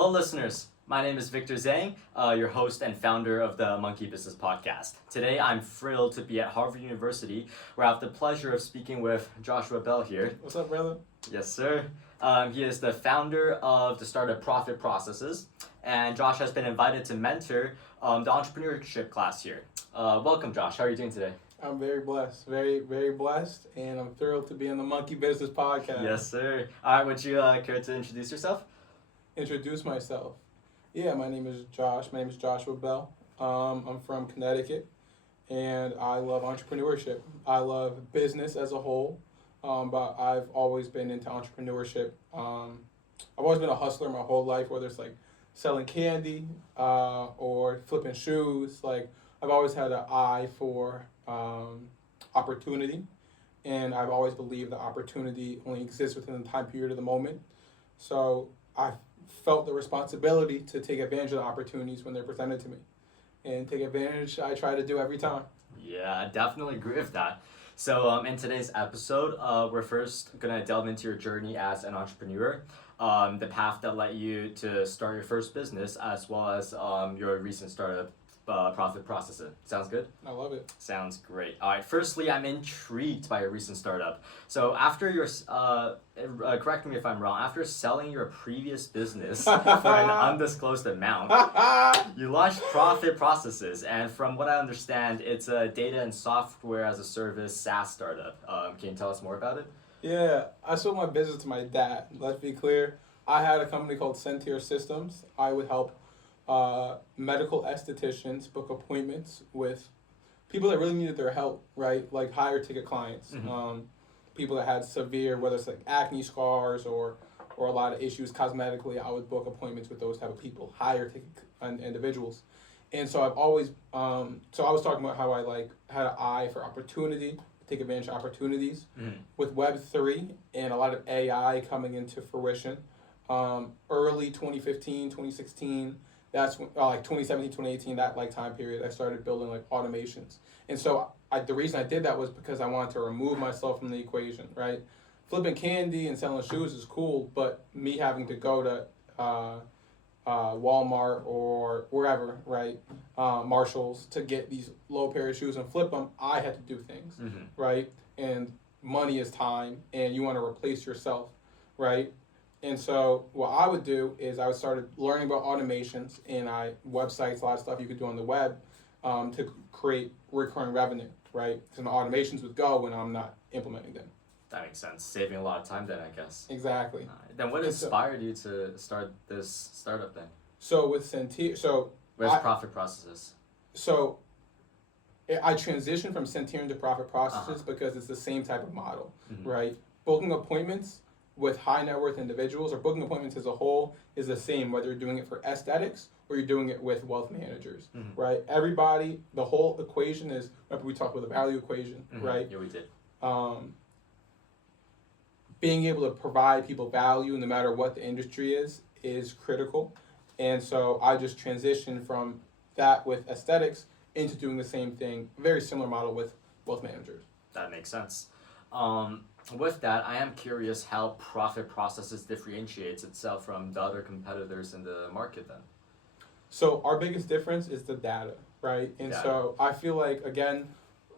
Hello, listeners. My name is Victor Zhang, your host and founder of the Monkey Business Podcast. Today, I'm thrilled to be at Harvard University, where I have the pleasure of speaking with Joshua Bell here. What's up, brother? Yes, sir. He is the founder of the startup Profit Processes, and Josh has been invited to mentor the entrepreneurship class here. Welcome, Josh. How are you doing today? I'm very blessed, very blessed, and I'm thrilled to be on the Monkey Business Podcast. Yes, sir. All right, would you care to introduce yourself? Introduce myself. Yeah, my name is Josh. My name is Joshua Bell. I'm from Connecticut, and I love entrepreneurship. I love business as a whole, but I've always been into entrepreneurship. I've always been a hustler my whole life, whether it's like selling candy or flipping shoes. Like I've always had an eye for opportunity, and I've always believed that opportunity only exists within the time period of the moment. So I felt the responsibility to take advantage of the opportunities when they're presented to me, and take advantage. I try to do every time. Yeah, I definitely agree with that. So in today's episode, we're first gonna delve into your journey as an entrepreneur, the path that led you to start your first business, as well as your recent startup, Profit Processes. Sounds good? I love it. Sounds great. All right, firstly, I'm intrigued by your recent startup. So after your, correct me if I'm wrong, after selling your previous business for an undisclosed amount, you launched Profit Processes, and from what I understand, it's a data and software as a service SaaS startup. Can you tell us more about it? Yeah, I sold my business to my dad. Let's be clear. I had a company called Centier Systems. I would help medical estheticians book appointments with people that really needed their help, right? Like higher ticket clients, people that had severe, whether it's like acne scars or a lot of issues cosmetically. I would book appointments with those type of people, higher ticket individuals. And so I've always, so I was talking about how I like had an eye for opportunity, take advantage of opportunities with Web3 and a lot of AI coming into fruition. Early 2015, 2016, that's when, like 2017, 2018, that like time period, I started building like automations. And so the reason I did that was because I wanted to remove myself from the equation, right? Flipping candy and selling shoes is cool, but me having to go to Walmart or wherever, right? Marshalls to get these low pair of shoes and flip them, I had to do things, right? And money is time, and you want to replace yourself, right? And so what I would do is I started learning about automations and websites, a lot of stuff you could do on the web to create recurring revenue, right? So the automations would go when I'm not implementing them. That makes sense. Saving a lot of time then, I guess. Exactly. Then what inspired you to start this startup then? So with Centier, Where's Profit Processes? So I transitioned from Centier into Profit Processes because it's the same type of model, right? Booking appointments with high net worth individuals, or booking appointments as a whole, is the same whether you're doing it for aesthetics or you're doing it with wealth managers, right? Everybody, the whole equation is, remember we talked about the value equation, right? Yeah, we did. Being able to provide people value no matter what the industry is critical. And so I just transitioned from that with aesthetics into doing the same thing, very similar model with wealth managers. That makes sense. With that, I am curious how Profit Processes differentiates itself from the other competitors in the market then. So our biggest difference is the data, right? And so I feel like, again,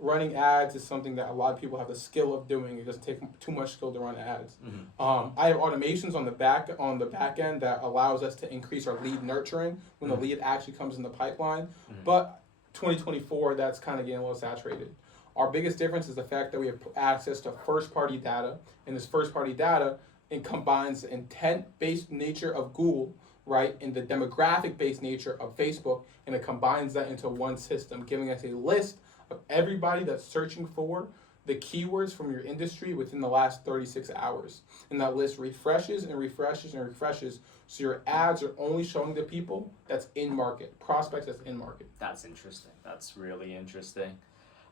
running ads is something that a lot of people have the skill of doing. It doesn't take too much skill to run ads. I have automations on the back end that allows us to increase our lead nurturing when the lead actually comes in the pipeline. But 2024, that's kind of getting a little saturated. Our biggest difference is the fact that we have access to first-party data, and this first-party data, it combines the intent-based nature of Google, right, and the demographic-based nature of Facebook, and it combines that into one system, giving us a list of everybody that's searching for the keywords from your industry within the last 36 hours. And that list refreshes and refreshes and refreshes, so your ads are only showing the people that's in market, prospects that's in market. That's interesting. That's really interesting.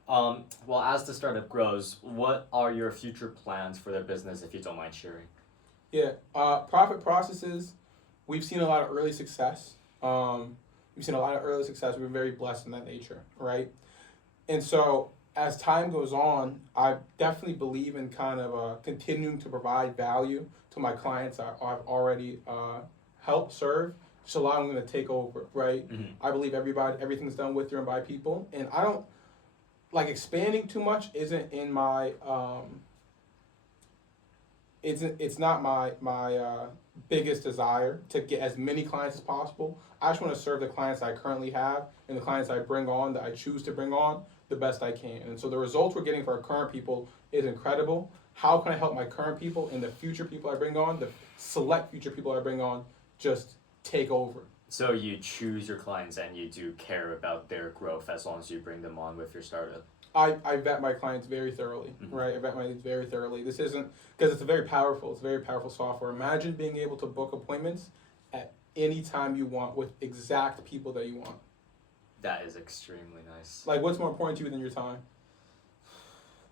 Well, as the startup grows, what are your future plans for the business, if you don't mind sharing? Yeah, Profit Processes, we've seen a lot of early success. We've been very blessed in that nature, right? And so as time goes on, I definitely believe in kind of continuing to provide value to my clients I've already help serve, just allowing them to take over, right? Mm-hmm. I believe everything's done with and by people, and I don't like expanding too much. Isn't in my it's not my biggest desire to get as many clients as possible. I just want to serve the clients I currently have and the clients I bring on that I choose to bring on the best I can. And so the results we're getting for our current people is incredible. How can I help my current people and the future people I bring on, the select future people I bring on, just take over? So you choose your clients and you do care about their growth as long as you bring them on with your startup. I vet my clients very thoroughly, right? I vet my clients very thoroughly. This isn't, because it's very powerful software. Imagine being able to book appointments at any time you want with exact people that you want. That is extremely nice. Like, what's more important to you than your time?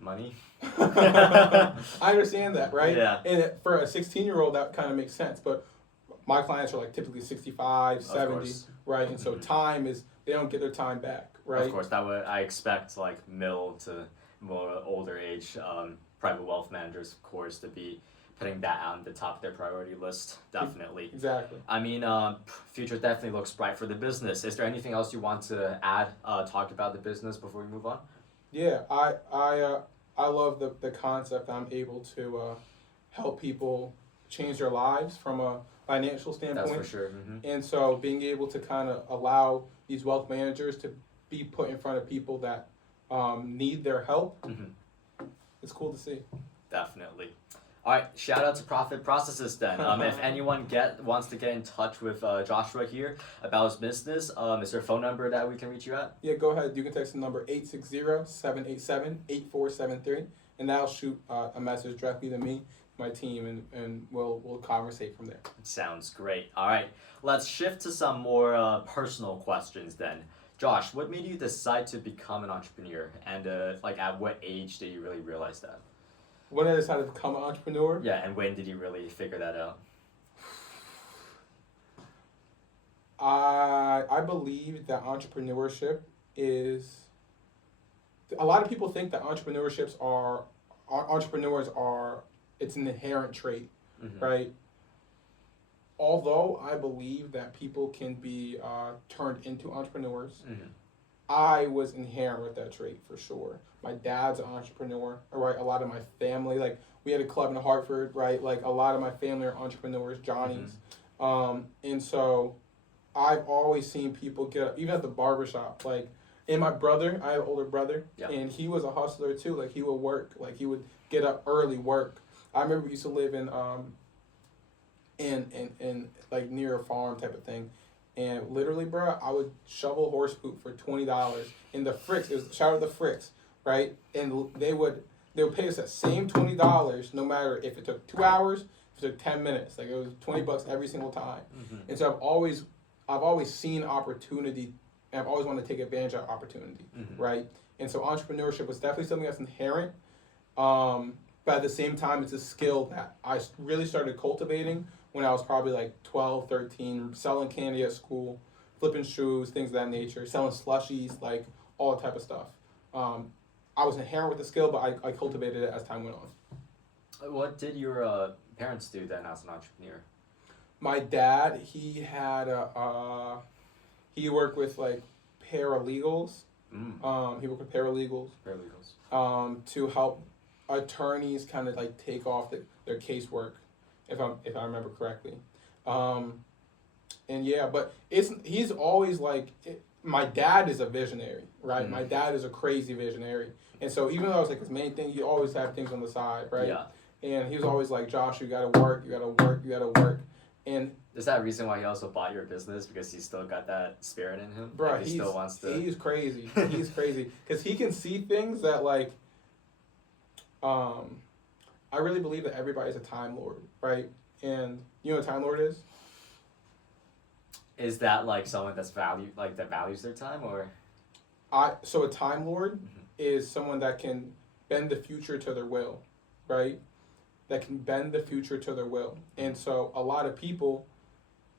Money? I understand that, right? Yeah. And for a 16-year-old, that kind of makes sense. But my clients are like typically 65, 70, right? And so time is, they don't get their time back, right? Of course, that would, I expect like middle to more older age private wealth managers, of course, to be putting that on the top of their priority list. Definitely. Exactly. I mean, future definitely looks bright for the business. Is there anything else you want to add, talk about the business before we move on? Yeah, I love the concept. I'm able to help people change their lives from a financial standpoint. That's for sure. Mm-hmm. And so being able to kind of allow these wealth managers to be put in front of people that need their help, it's cool to see. Definitely. All right, shout out to Profit Processes then. If anyone wants to get in touch with Joshua here about his business, is there a phone number that we can reach you at? Yeah, go ahead. You can text the number 860-787-8473, and that'll shoot a message directly to me, my team, and we'll conversate from there. Sounds great. All right, let's shift to some more personal questions then. Josh, what made you decide to become an entrepreneur, and like at what age did you really realize that? When I decided to become an entrepreneur? Yeah, and when did you really figure that out? I believe that entrepreneurship is, a lot of people think that entrepreneurs are, it's an inherent trait, right? Although I believe that people can be turned into entrepreneurs, I was inherent with that trait for sure. My dad's an entrepreneur, right? A lot of my family, like we had a club in Hartford, right? Like a lot of my family are entrepreneurs, Johnny's. And so I've always seen people get up, even at the barbershop, like, and my brother, I have an older brother, and he was a hustler too. Like he would work, like he would get up early, work. I remember we used to live in like near a farm type of thing. And literally, bro, I would shovel horse poop for $20 in the Fricks. It was shout out the Fricks, right? And they would pay us that same $20, no matter if it took 2 hours, if it took 10 minutes. Like it was $20 every single time. And so I've always seen opportunity, and I've always wanted to take advantage of opportunity, right? And so entrepreneurship was definitely something that's inherent. But at the same time, it's a skill that I really started cultivating when I was probably like 12, 13, selling candy at school, flipping shoes, things of that nature, selling slushies, like all that type of stuff. I was inherent with the skill, but I cultivated it as time went on. What did your parents do then as an entrepreneur? My dad, he worked with like paralegals. He worked with paralegals. To help attorneys kind of like take off their casework, if I remember correctly. And yeah, but he's always like, my dad is a visionary, right? My dad is a crazy visionary. And so even though I was like his main thing, you always have things on the side, right? Yeah. And he was always like, Josh, you gotta work. And is that a reason why he also bought your business? Because he's still got that spirit in him? Bro, like he still wants to... He's crazy. He's crazy. Because he can see things that like, I really believe that everybody's a time lord, right? And you know what a time lord is? Is that like someone that values their time, or? So a time lord is someone that can bend the future to their will, right? That can bend the future to their will. And so a lot of people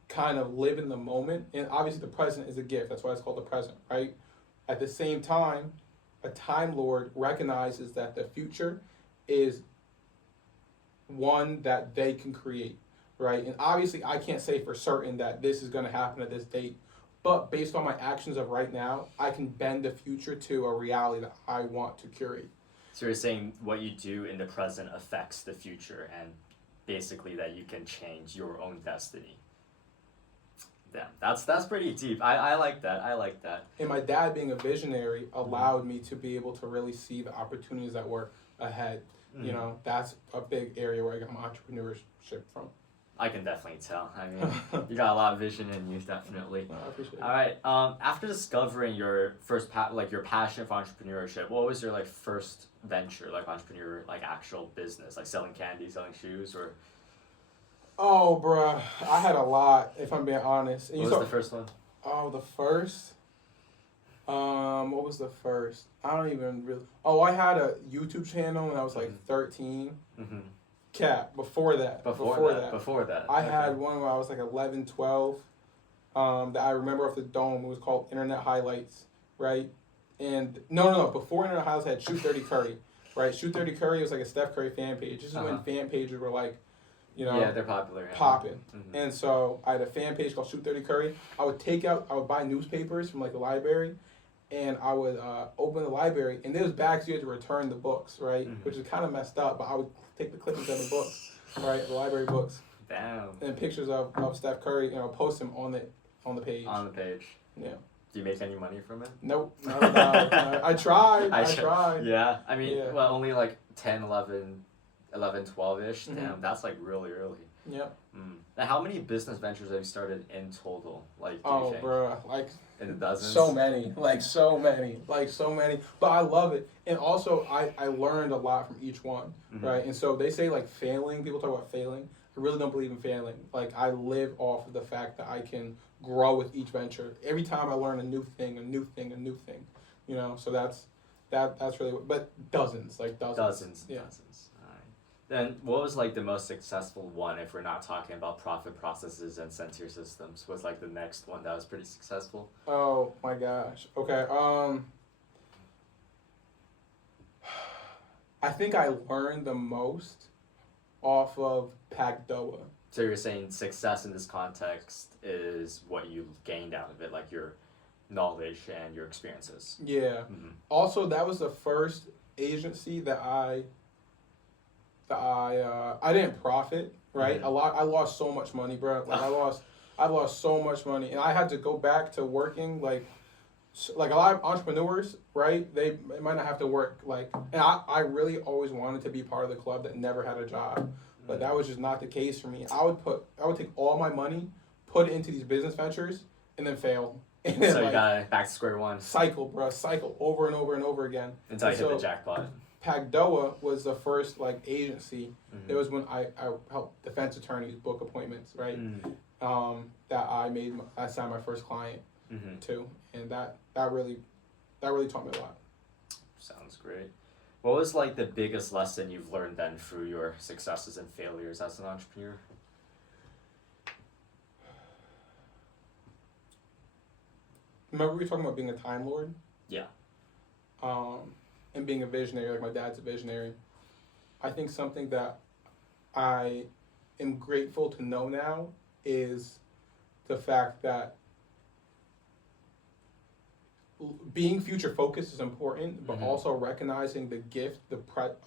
kind of live in the moment, and obviously the present is a gift. That's why it's called the present, right? At the same time, a time lord recognizes that the future is one that they can create, right? And obviously, I can't say for certain that this is going to happen at this date, but based on my actions of right now, I can bend the future to a reality that I want to curate. So you're saying what you do in the present affects the future, and basically that you can change your own destiny. Damn, that's pretty deep. I like that. I like that. And my dad being a visionary allowed me to be able to really see the opportunities that were ahead. Mm-hmm. You know, that's a big area where I got my entrepreneurship from. I can definitely tell. I mean, you got a lot of vision in you, definitely. I appreciate it. All right. After discovering your first your passion for entrepreneurship, what was your like first venture, like entrepreneur, like actual business, like selling candy, selling shoes, or Oh, bruh, I had a lot, if I'm being honest. And what was the first one? Oh, the first? What was the first? I don't even really... Oh, I had a YouTube channel when I was like 13. Mm-hmm. Cat, before that. Before that. I had one when I was like 11, 12, that I remember off the dome. It was called Internet Highlights, right? And no. Before Internet Highlights, I had Shoot 30 Curry, right? Shoot 30 Curry was like a Steph Curry fan page. This is when fan pages were like, you know, yeah, they're popular. Yeah. Popping. Mm-hmm. And so I had a fan page called Shoot 30 Curry. I would buy newspapers from like the library, and I would open the library, and there was bags you had to return the books, right? Mm-hmm. Which is kind of messed up, but I would take the clippings of the books, right? The library books. Damn. And pictures of Steph Curry, you know, post them on the page. On the page. Yeah. Do you make any money from it? Nope. No. I tried. I tried. Yeah. I mean, well, only like 10, 11, 12-ish. Mm-hmm. Damn, that's like really early. Yep. Now, how many business ventures have you started in total? Like, bro, like in the dozens. So many. But I love it, and also I learned a lot from each one, right? And so they say like failing. People talk about failing. I really don't believe in failing. Like I live off of the fact that I can grow with each venture. Every time I learn a new thing. You know, so that's really. But dozens. Yeah. Dozens. Then what was like the most successful one, if we're not talking about profit processes and Sentier systems, was like the next one that was pretty successful? Oh my gosh. Okay. I think I learned the most off of Pt.1. So you're saying success in this context is what you gained out of it, like your knowledge and your experiences. Yeah. Mm-hmm. Also, that was the first agency that I didn't profit, right? Mm-hmm. I lost so much money, bro. Like I lost so much money, and I had to go back to working like a lot of entrepreneurs, right? They might not have to work and I really always wanted to be part of the club that never had a job, but that was just not the case for me. I would take all my money, put it into these business ventures, and then fail. And then, so you got back to square one. Cycle over and over and over again until you hit the jackpot. Pt.1 was the first agency. Mm-hmm. It was when I helped defense attorneys book appointments, right? Mm-hmm. That I signed my first client to, and that really taught me a lot. Sounds great. What was like the biggest lesson you've learned then through your successes and failures as an entrepreneur? Remember we were talking about being a time lord? Yeah. And being a visionary, like my dad's a visionary. I think something that I am grateful to know now is the fact that being future focused is important, but also recognizing the gift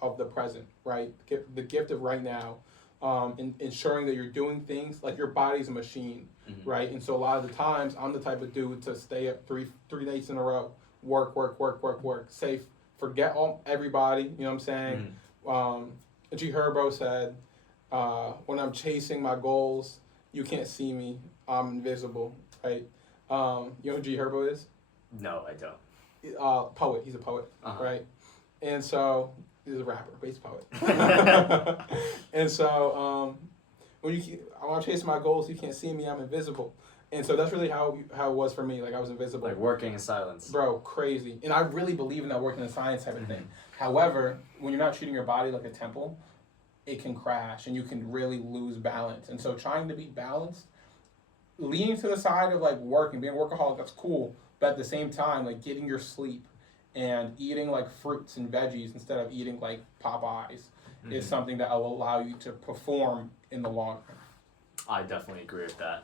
of the present, right? The gift of right now, and ensuring that you're doing things like your body's a machine, right? And so a lot of the times I'm the type of dude to stay up three nights in a row, work, safe. Forget everybody, you know what I'm saying? G Herbo said, when I'm chasing my goals, you can't see me, I'm invisible, right? You know who G Herbo is? No, I don't. Poet, he's a poet, right? And so, he's a rapper, but he's a poet. And so, when I'm chasing my goals, you can't see me, I'm invisible. And so that's really how it was for me. Like I was invisible. Like working in silence. Bro, crazy. And I really believe in that working in silence type of thing. However, when you're not treating your body like a temple, it can crash and you can really lose balance. And so trying to be balanced, leaning to the side of working, being a workaholic, that's cool. But at the same time, getting your sleep and eating fruits and veggies instead of eating Popeyes is something that will allow you to perform in the long run. I definitely agree with that.